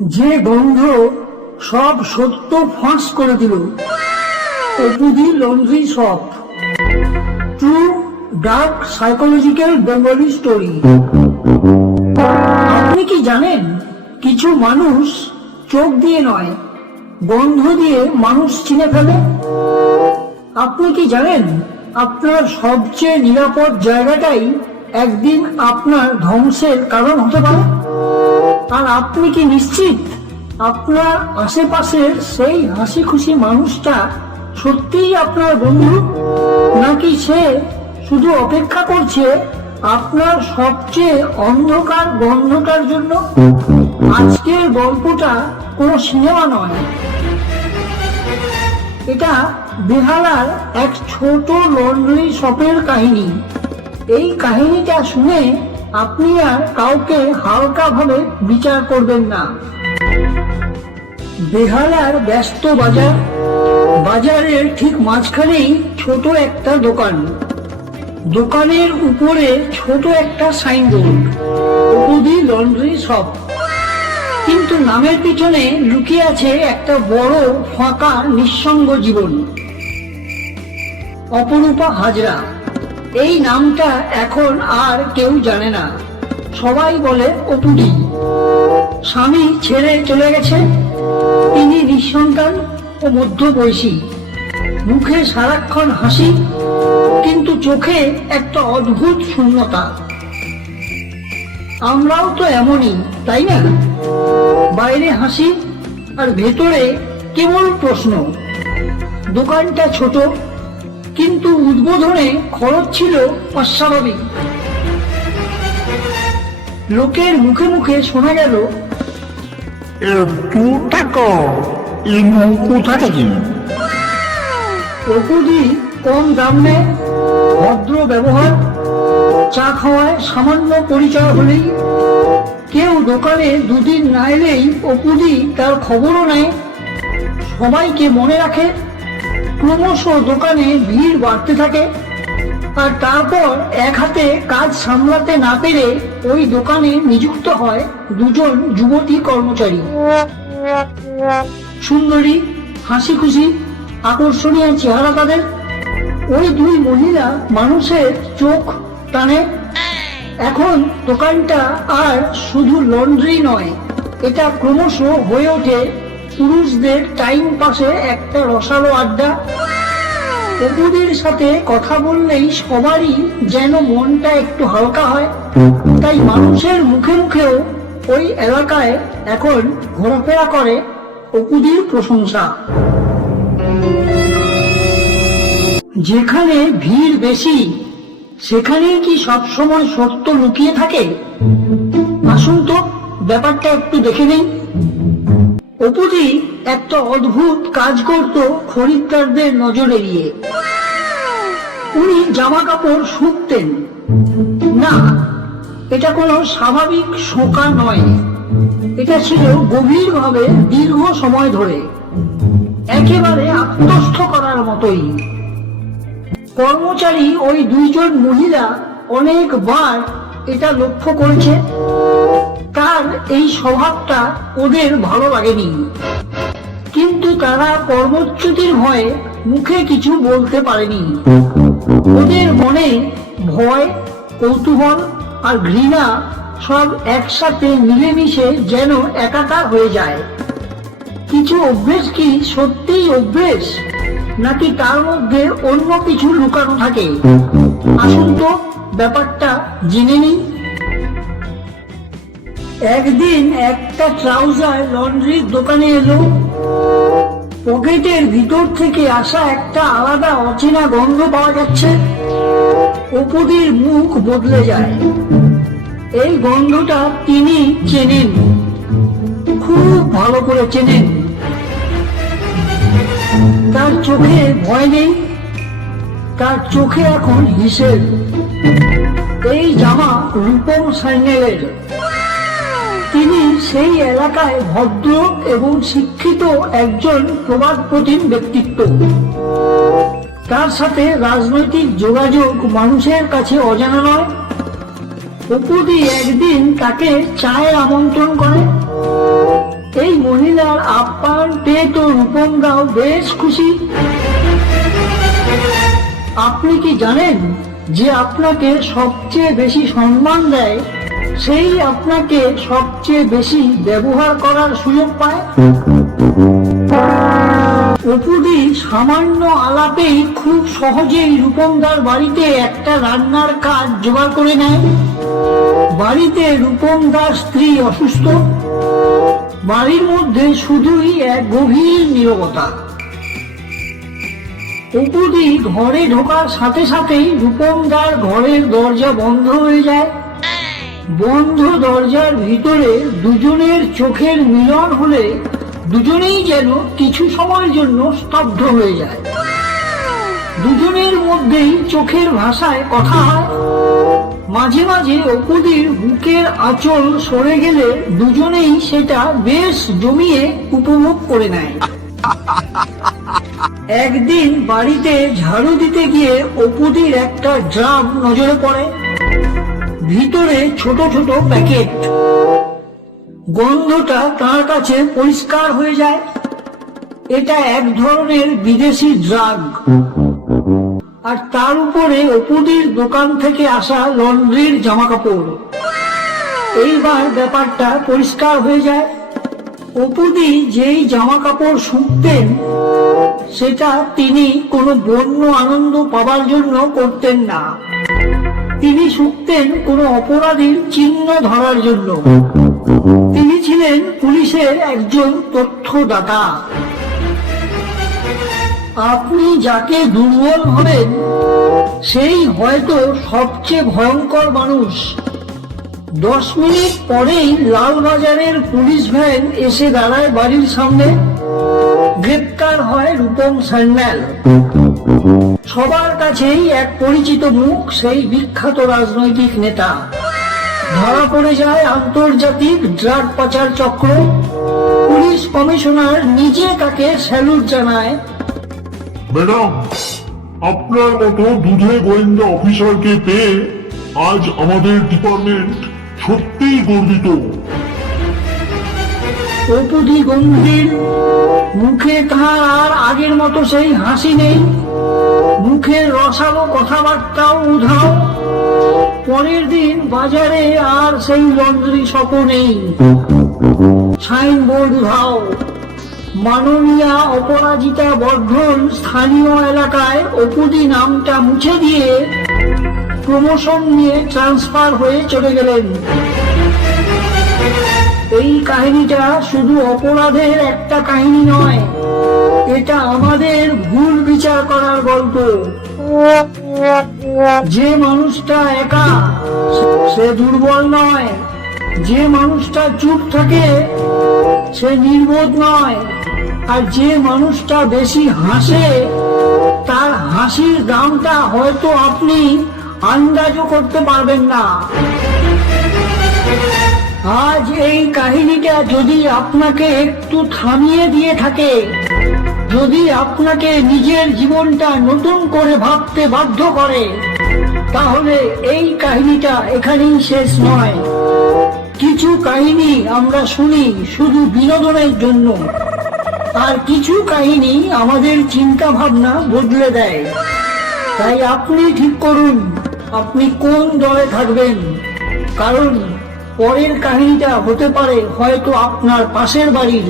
যে গন্ধ সব সত্য ফাঁস করে দিল। অপুদি laundry shop. True dark psychological Bengali story আপনি কি জানেন কিছু মানুষ চোখ দিয়ে নয় গন্ধ দিয়ে মানুষ চিনে ফেলে? আপনি কি জানেন আপনার সবচেয়ে নিরাপদ জায়গাটাই একদিন আপনার ধ্বংসের কারণ হতে পারে? আর আপনি কি নিশ্চিত? আপনার আশেপাশের সেই হাসি খুশি মানুষটা সত্যিই আপনার বন্ধু? নাকি সে শুধু অপেক্ষা করছে আপনার সবচেয়ে অন্ধকার গন্ধটার জন্য? আজকের গল্পটা কোনো সিনেমা নয়। এটা বেহালার এক ছোট লন্ড্রি শপের কাহিনী। এই কাহিনীটা শুনে আপনি আর কাউকে হালকাভাবে বিচার করবেন না। বেহালার ব্যস্ত বাজার, বাজারের ঠিক মাঝখানেই ছোট একটা দোকান। দোকানের উপরে ছোট একটা সাইনবোর্ড, উপদি লন্ড্রি শপ। কিন্তু নামের পিছনে লুকিয়ে আছে একটা বড়, ফাঁকা, নিঃসঙ্গ জীবন। অপরূপা হাজরা। এই নামটা এখন আর কেউ জানে না। সবাই বলে অপুদি স্বামী ছেড়ে চলে গেছে। তিনি নিঃসন্তান ও মধ্যবয়সী। মুখে সারাক্ষণ হাসি, কিন্তু চোখে একটা অদ্ভুত শূন্যতা। আমরাও তো এমনই, তাই না? বাইরে হাসি আর ভেতরে কেবল প্রশ্ন। দোকানটা ছোট কিন্তু উদ্বোধনে খরচ ছিল অস্বাভাবিক। লোকের মুখে মুখে শোনা গেল কম দাম নেয় ভদ্র ব্যবহার চা খাওয়ায় সামান্য পরিচয় হলেই কেউ দোকানে দুদিন না এলেই অপুদি তার খবরও নেয় সবাইকে মনে রাখে ক্রমশ দোকানে ভিড় বাড়তে থাকে। আর তারপর এক হাতে কাজ সামলাতে না পেরে ওই দোকানে নিযুক্ত হয় দুজন যুবতী কর্মচারী। সুন্দরী হাসি খুশি আকর্ষণীয় চেহারা তাদের। ওই দুই মহিলা মানুষের চোখ টানে। এখন দোকানটা আর শুধু লন্ড্রি নয়, এটা ক্রমশ হয়ে ওঠে পুরুষদের টাইম পাসে একটা রসালো আড্ডা। অপুদের সাথে কথা বললেই সবারই যেন মনটা একটু হালকা হয়। তাই মানুষের মুখে মুখেও ওই এলাকায় এখন ঘোরাফেরা করে অপুদের প্রশংসা। যেখানে ভিড় বেশি সেখানেই কি সবসময় সত্য লুকিয়ে থাকে? আসুন তো ব্যাপারটা একটু দেখে নেই। অপুদি একটা অদ্ভুত কাজ করত খরিদ্দারদের নজর এড়িয়ে। উনি জামা কাপড় শুকতেন। না, এটা কোনো স্বাভাবিক শোকা নয়। এটা ছিল গভীরভাবে দীর্ঘ সময় ধরে। একেবারে আত্মস্থ করার মতোই। কর্মচারী ওই দুইজন মহিলা অনেকবার এটা লক্ষ্য করেছে। তার এই স্বভাবটা ওদের ভালো লাগেনি। কিন্তু তারা কর্মচ্যুতির ভয়ে মুখে কিছু বলতে পারেনি। ওদের মনে ভয়, কৌতূহল আর ঘৃণা সব একসাথে মিলেমিশে যেন একাকার হয়ে যায়। কিছু অভ্যেস কি সত্যিই অভ্যেস? নাকি তার মধ্যে অন্য কিছু লুকানো থাকে? আসুন তো ব্যাপারটা জেনে নিই। একদিন একটা ট্রাউজার, লন্ড্রির দোকানে এলো। পকেটের ভিতর থেকে আসা একটা আলাদা অচেনা গন্ধ পাওয়া যাচ্ছে। অপুদির মুখ বদলে যায়। এই গন্ধটা তিনি চেনেন। খুব ভালো করে চেনেন। তার চোখে ভয় নেই। তার চোখে এখন হিসেব। এই জামা রূপম সাইনেলের তিনি সেই এলাকায় ভদ্র এবং শিক্ষিত একজন প্রবাদপ্রতিম ব্যক্তিত্ব। তার সাথে রাজনৈতিক যোগাযোগ মানুষের কাছে অজানা নয়। অপুদি একদিন তাকে চায়ের আমন্ত্রণ করে। এই মহিলার আপ্যায়ন পেয়ে তো রূপমরাও বেশ খুশি। আপনি কি জানেন যে আপনাকে সবচেয়ে বেশি সম্মান দেয় সেই আপনাকে সবচেয়ে বেশি ব্যবহার করার সুযোগ পায়? অপুদি সামান্য আলাপেই খুব সহজেই রূপমদার বাড়িতে একটা রান্নার কাজ জোগাড় করে নেয়। বাড়িতে রূপমদার স্ত্রী অসুস্থ। বাড়ির মধ্যে শুধুই এক গভীর নীরবতা। অপুদি ঘরে ঢোকার সাথে সাথেই রূপমদার ঘরের দরজা বন্ধ হয়ে যায়। বন্ধ দরজার ভিতরে দুজনের চোখের মিলন হলে দুজনেই যেন কিছু সময়ের জন্য স্তব্ধ হয়ে যায়। দুজনের মধ্যেই চোখের ভাষায় কথা হয়। মাঝে মাঝে অপুদির বুকের আঁচল সরে গেলে দুজনেই সেটা বেশ জমিয়ে উপভোগ করে নেয়। একদিন বাড়িতে ঝাড়ু দিতে গিয়ে অপুদির একটা ড্রাম নজরে পড়ে। ভিতরে ছোট ছোট প্যাকেট। গন্ধটা তার কাছে পরিষ্কার হয়ে যায়। এটা এক ধরনের বিদেশি ড্রাগ। আর তার উপরে অপুদির দোকান থেকে আসা লন্ড্রির জামা কাপড় এইবার ব্যাপারটা পরিষ্কার হয়ে যায়। অপুদি যেই জামা কাপড় শুকতেন সেটা তিনি কোনো বন্য আনন্দ পাবার জন্য করতেন না। তিনি শুকতেন কোনো অপরাধীর চিহ্ন ধরার জন্য। তিনি ছিলেন পুলিশের একজন তথ্যদাতা। আপনি যাকে দুর্বল হবেন সেই হয়তো সবচেয়ে ভয়ঙ্কর মানুষ। দশ মিনিট পরেই লালবাজারের পুলিশ ভ্যান এসে দাঁড়ায় বাড়ির সামনে। গ্রেপ্তার হয় রূপম সান্যাল। সবার কাছেই এক পরিচিত মুখ সেই বিখ্যাত রাজনৈতিক নেতা। ধরা পড়ে যায় আন্তর্জাতিক ড্রাগ পাচার চক্র। পুলিশ কমিশনার নিজে তাকে স্যালুট জানায়। ম্যাডাম আপনার মতো দুধে গোয়েন্দা অফিসারকে পেয়ে আজ আমাদের ডিপার্টমেন্ট সত্যিই গর্বিত। অপুদি গম্ভীর মুখে তাহার আর আগের মতো সেই হাসি নেই। মুখের রসালো কথাবার্তাও উধাও। পরের দিন বাজারে আর সেই লন্ড্রি শপ নেই। সাইনবোর্ড উধাও। মাননীয়া অপরাজিতা বর্ধন স্থানীয় এলাকায় অপুদি নামটা মুছে দিয়ে প্রমোশন নিয়ে ট্রান্সফার হয়ে চলে গেলেন। এই কাহিনীটা শুধু অপরাধের একটা কাহিনী নয়, এটা আমাদের ভুল বিচার করার গল্প। যে মানুষটা একা, সে দুর্বল নয়। যে মানুষটা চুপ থাকে, সে নির্বোধ নয়। আর যে মানুষটা বেশি হাসে, তার হাসির দামটা হয়তো আপনি আন্দাজও করতে পারবেন না। আজ এই কাহিনীটা যদি আপনাকে একটু থামিয়ে দিয়ে থাকে, যদি আপনাকে নিজের জীবনটা নতুন করে ভাবতে বাধ্য করে, তাহলে এই কাহিনীটা এখানেই শেষ নয়। কিছু কাহিনী আমরা শুনি শুধু বিনোদনের জন্য, আর কিছু কাহিনী আমাদের চিন্তা ভাবনা বদলে দেয়। তাই আপনি ঠিক করুন, আপনি কোন দলে থাকবেন, কারণ পরের কাহিনীটা হতে পারে হয়তো আপনার পাশের বাড়ির।